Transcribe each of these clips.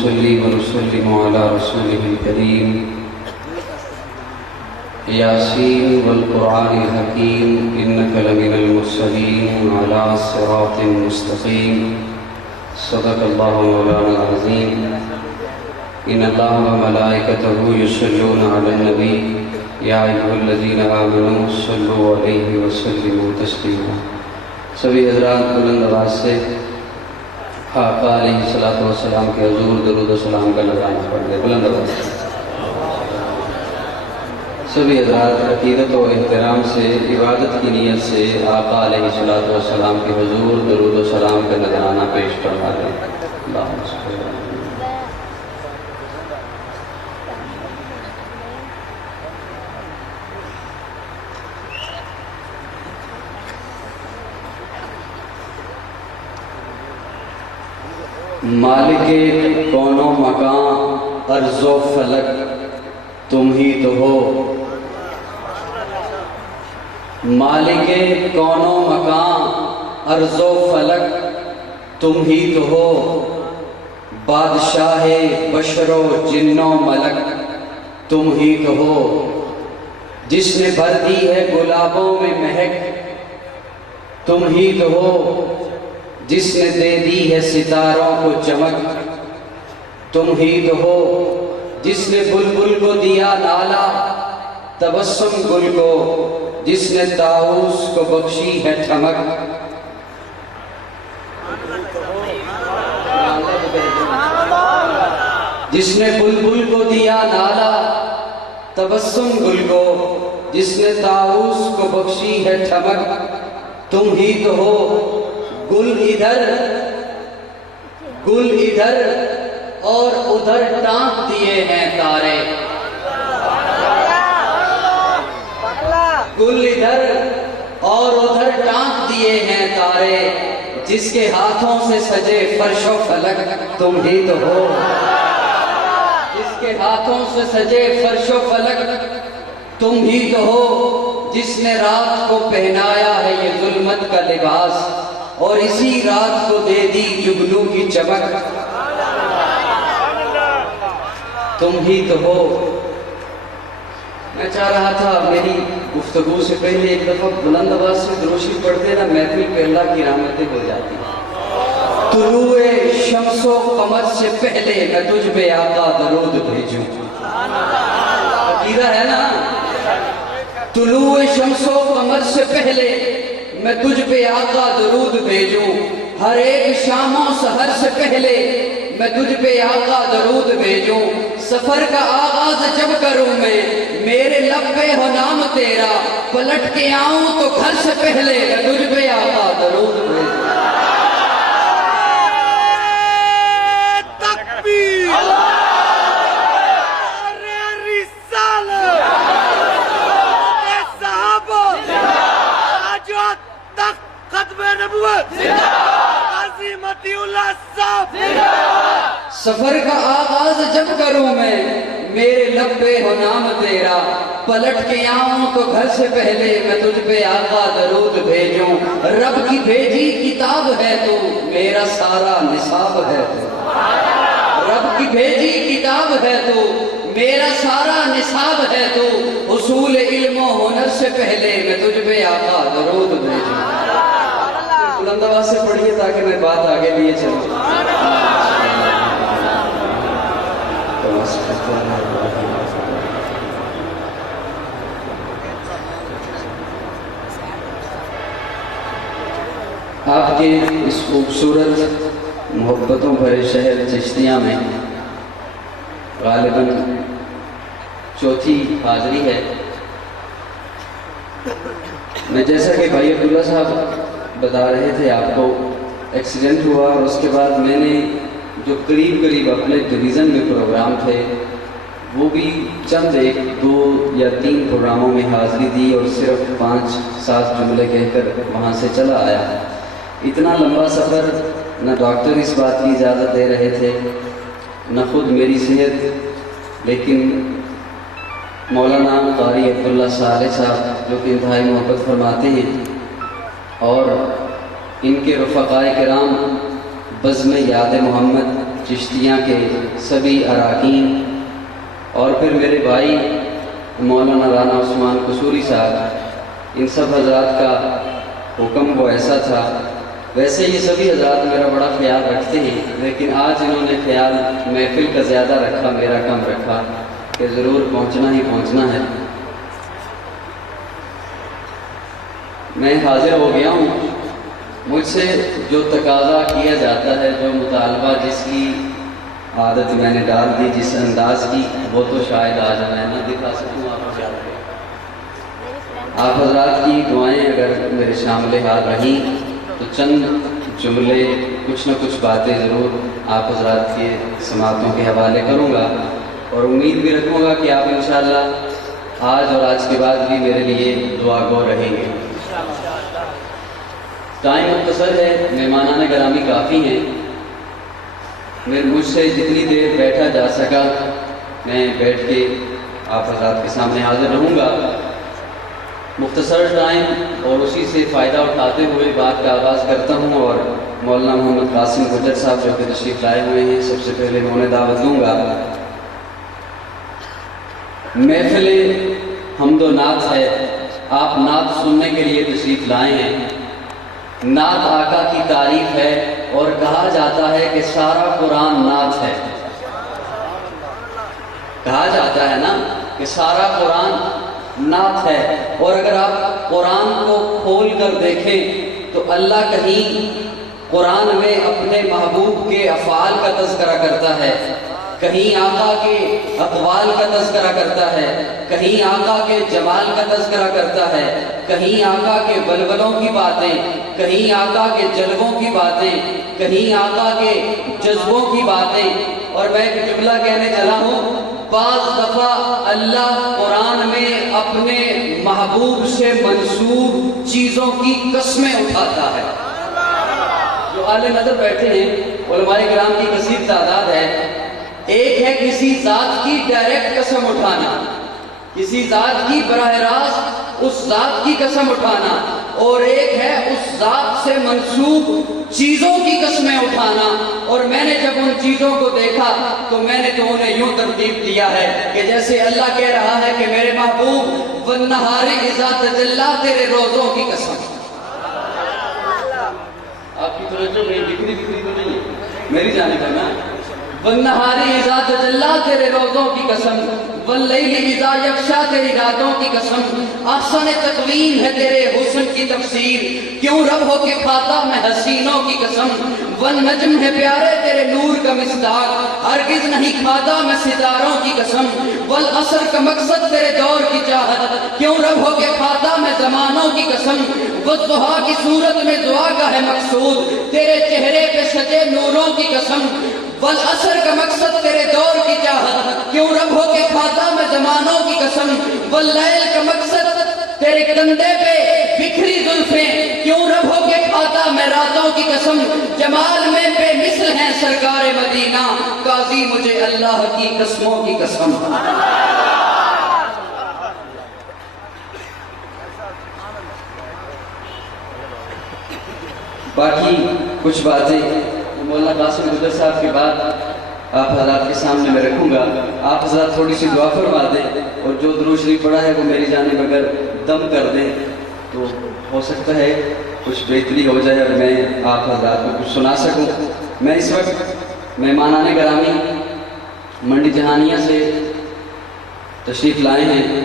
ونصلي ونسلم على رسوله الكريم ياسين والقرآن الحكيم إنك لمن المرسلين على صراط مستقيم صدق الله مولانا العظيم إن الله وملائكته يصلون على النبي يا أيها الذين آمنوا صلوا عليه وسلموا تسليما. سبھی حضرات بلند آواز سے آقا علیہ السلام کے حضور درود و سلام کا نذرانہ پڑھ دیں. بلند آواز سے سبھی حضرات عقیدت و احترام سے عبادت کی نیت سے آقا علیہ السلام کے حضور درود و سلام کا نذرانہ پیش فرما دیں. اللہم صل علی محمد. مالک کون و مکان ارض و فلک تم ہی تو ہو. مالک کون و مکان ارض و فلک تم ہی تو ہو. بادشاہ بشر و جن و ملک تم ہی تو ہو. جس نے بھر دی ہے گلابوں میں مہک تم ہی تو ہو. جس نے دے دی ہے ستاروں کو چمک تم ہی تو ہو. جس نے بلبل کو دیا لالا تبسم گل کو جس نے طاؤس کو بخشی ہے ٹھمک جس نے بلبل کو دیا لالا تبسم گل کو جس نے طاؤس کو بخشی ہے ٹھمک تم ہی تو ہو. گل ادھر اور ادھر ٹانپ دیے ہیں تارے. گل ادھر اور ادھر ٹانپ دیے ہیں تارے. جس کے ہاتھوں سے سجے فرش و فلک تم ہی تو ہو. جس کے ہاتھوں سے سجے فرش و فلک تم ہی تو ہو. جس نے رات کو پہنایا ہے یہ ظلمت کا لباس اور اسی رات کو دے دی جگنو کی چمک تم ہی تو ہو. میں چاہ رہا تھا میری گفتگو سے پہلے ایک دفعہ بلند آواز سے درود شریف پڑھتے نا محفل پہ اللہ کی رحمتیں ہو جاتی. طلوع شمس و قمر سے پہلے میں تجھ پہ آقا درود بھیجوں. عقیدہ ہے نا. طلوع شمس و قمر سے پہلے میں تجھ پہ آقا درود بھیجوں. ہر ایک شام و سحر سے پہلے میں تجھ پہ آقا درود بھیجوں. سفر کا آغاز جب کروں میں میرے لب پہ ہو نام تیرا. پلٹ کے آؤں تو گھر سے پہلے میں تجھ پہ آقا درود بھیجوں. تکبیر سفر کا آغاز جب کروں میں میرے لب پہ ہو نام تیرا. پلٹ کے آؤں تو گھر سے پہلے میں تجھ پہ آقا درود بھیجوں. رب کی بھیجی کتاب ہے تو میرا سارا نصاب ہے تو. رب کی بھیجی کتاب ہے تو میرا سارا نصاب ہے تو. حصول علم و ہنر سے پہلے میں تجھ پہ آقا درود بھیجوں. بلند آواز سے پڑھیے تاکہ میں بات آگے لیے چلوں. آپ کے اس خوبصورت محبتوں بھرے شہر چشتیاں میں غالباً چوتھی حاضری ہے. میں جیسا کہ بھائی عبداللہ صاحب بتا رہے تھے آپ کو ایکسیڈنٹ ہوا اور اس کے بعد میں نے جو قریب اپنے ڈویژن میں پروگرام تھے وہ بھی چند 1 2 یا 3 پروگراموں میں حاضری دی اور صرف 5-7 جملے کہہ کر وہاں سے چلا آیا. اتنا لمبا سفر نہ ڈاکٹر اس بات کی اجازت دے رہے تھے نہ خود میری صحت. لیکن مولانا قاری عبداللہ صالح صاحب جو کہ انتہائی محبت فرماتے ہیں اور ان کے رفقائے کرام بزم یاد محمد چشتیاں کے سبھی اراکین اور پھر میرے بھائی مولانا رانا عثمان قصوری صاحب، ان سب حضرات کا حکم وہ ایسا تھا. ویسے یہ سبھی حضرات میرا بڑا خیال رکھتے ہیں، لیکن آج انہوں نے خیال محفل کا زیادہ رکھا، میرا کم رکھا کہ ضرور پہنچنا ہی پہنچنا ہے. میں حاضر ہو گیا ہوں. مجھ سے جو تقاضا کیا جاتا ہے، جو مطالبہ، جس کی عادت میں نے ڈال دی، جس انداز کی، وہ تو شاید آج میں نہ دکھا سکوں آپ حضرات کو. آپ حضرات کی دعائیں اگر میرے شامل حال رہیں تو چند جملے، کچھ نہ کچھ باتیں ضرور آپ حضرات کے سماعتوں کے حوالے کروں گا، اور امید بھی رکھوں گا کہ آپ انشاءاللہ آج اور آج کے بعد بھی میرے لیے دعا گو رہیں گے. ٹائم مختصر ہے، مہمانان گرامی کافی ہیں. مجھ سے جتنی دیر بیٹھا جا سکا میں بیٹھ کے آپ حضرات کے سامنے حاضر رہوں گا. مختصر ٹائم اور اسی سے فائدہ اٹھاتے ہوئے بات کا آغاز کرتا ہوں، اور مولانا محمد قاسم گجر صاحب جو کہ تشریف لائے ہوئے ہیں، سب سے پہلے میں انہیں دعوت دوں گا. محفل حمد و نعت ہے، آپ نعت سننے کے لیے تشریف لائے ہیں. نعت آقا کی تعریف ہے، اور کہا جاتا ہے کہ سارا قرآن نعت ہے. کہا جاتا ہے نا کہ سارا قرآن نعت ہے. اور اگر آپ قرآن کو کھول کر دیکھیں تو اللہ کہیں قرآن میں اپنے محبوب کے افعال کا تذکرہ کرتا ہے، کہیں آقا کے اقوال کا تذکرہ کرتا ہے، کہیں آقا کے جمال کا تذکرہ کرتا ہے، کہیں آقا کے بلبلوں کی باتیں، کہیں آقا کے جلووں کی باتیں، کہیں آقا کے جذبوں کی باتیں. اور میں ایک جملہ کہنے چلا ہوں، بعض دفعہ اللہ قرآن میں اپنے محبوب سے منسوب چیزوں کی قسمیں اٹھاتا ہے. جو اعلی نظر بیٹھے ہیں علماء کرام کی کثیر تعداد ہے. ایک ہے کسی ذات کی ڈائریکٹ قسم اٹھانا، کسی ذات کی براہ راست اس ذات کی قسم اٹھانا، اور ایک ہے اس ذات سے منسوب چیزوں کی قسمیں اٹھانا. اور میں نے جب ان چیزوں کو دیکھا تو میں نے تو انہیں یوں ترتیب دیا ہے کہ جیسے اللہ کہہ رہا ہے کہ میرے محبوب والنہار اذا تجلی، تیرے روزوں کی قسم. آپ کی توجہ میں بکھری بکھری تو نہیں ہے میری جانب ہے نا. والنہار اذا تجلی، تیرے روزوں کی قسم. واللیل اذا یغشی، تیری راتوں کی قسم. احسن تقویم ہے تیرے حسن کی تفسیر، کیوں رب ہو کے کھاتا میں حسینوں کی قسم. والنجم ہے پیارے تیرے نور کا مصداق، ہرگز نہیں کھاتا میں ستاروں کی قسم. والعصر کا مقصد تیرے دور کی چاہت، کیوں رب ہو کے کھاتا میں زمانوں کی قسم. والضحیٰ کی صورت میں دعا کا ہے مقصود، تیرے چہرے پہ سجے نوروں کی قسم. والعصر کا مقصد تیرے دور کی چاہت، کیوں رب ہو کے کھاتا میں زمانوں کی قسم. واللیل کا مقصد تیرے کندھے پہ بکھری زلفیں، کیوں رب ہو کے کھاتا میں راتوں کی قسم. جمال میں بے مثل ہیں سرکار مدینہ، قاضی مجھے اللہ کی قسموں کی قسم. باقی کچھ باتیں مولانا قاسم گجر صاحب کے بعد آپ حضرات کے سامنے میں رکھوں گا. آپ حضرات تھوڑی سی دعا فرما دیں، اور جو درود شریف پڑھا ہے وہ میری جانب اگر دم کر دیں تو ہو سکتا ہے کچھ بہتری ہو جائے اور میں آپ حضرات کو کچھ سنا سکوں. میں اس وقت مہمانان گرامی منڈی جہانیہ سے تشریف لائے ہیں.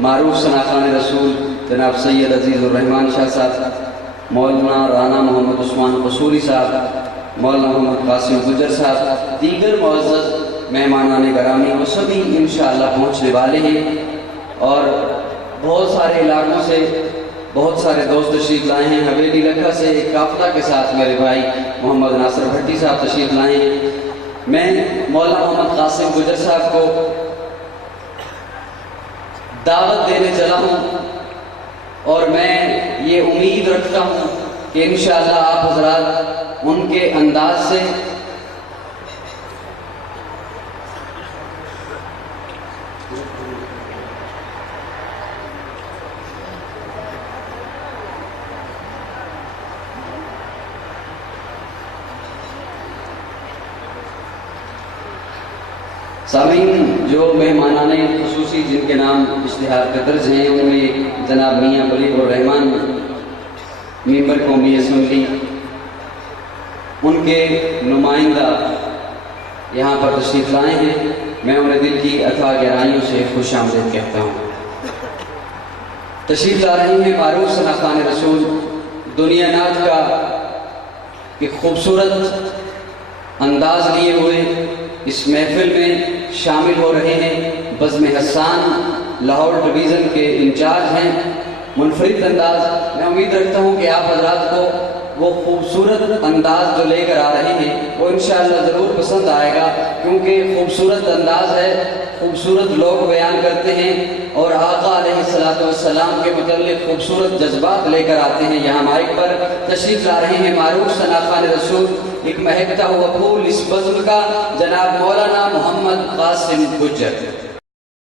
معروف ثناخوان رسول جناب سید عزیز الرحمان شاہ صاحب، مولانا رانا محمد عثمان قصوری صاحب، مولانا محمد قاسم گجر صاحب، دیگر معزز مہمانان گرامی، وہ سبھی انشاءاللہ پہنچنے والے ہیں. اور بہت سارے علاقوں سے بہت سارے دوست تشریف لائے ہیں. حویلی لکھا سے ایک قافلہ کے ساتھ میرے بھائی محمد ناصر بھٹی صاحب تشریف لائے ہیں. میں مولانا محمد قاسم گجر صاحب کو دعوت دینے چلا ہوں، اور میں یہ امید رکھتا ہوں کہ انشاءاللہ آپ حضرات ان کے انداز سے سامعین، جو مہمانان خصوصی جن کے نام اشتہار پہ درج ہیں ان میں جناب میاں بلیغ الرحمان ممبر قومی اسمبلی، ان کے نمائندہ یہاں پر تشریف لائے ہیں، میں انہیں دل کی اتھاہ گہرائیوں سے خوش آمدید کہتا ہوں۔ تشریف لا رہے ہیں معروف ثنا خوان رسول دنیا ناز کا ایک خوبصورت انداز لیے ہوئے اس محفل میں شامل ہو رہے ہیں۔ بزم حسان لاہور ڈویژن کے انچارج ہیں، منفرد انداز۔ میں امید رکھتا ہوں کہ آپ حضرات کو وہ خوبصورت انداز جو لے کر آ رہے ہیں وہ انشاءاللہ ضرور پسند آئے گا، کیونکہ خوبصورت انداز ہے، خوبصورت لوگ بیان کرتے ہیں اور آقا علیہ السلام کے متعلق خوبصورت جذبات لے کر آتے ہیں۔ یہاں مائک پر تشریف لا رہے ہیں معروف ثنا خوان رسول، ایک مہکتا ہوا پھول اس بزم کا، جناب مولانا محمد قاسم گجر۔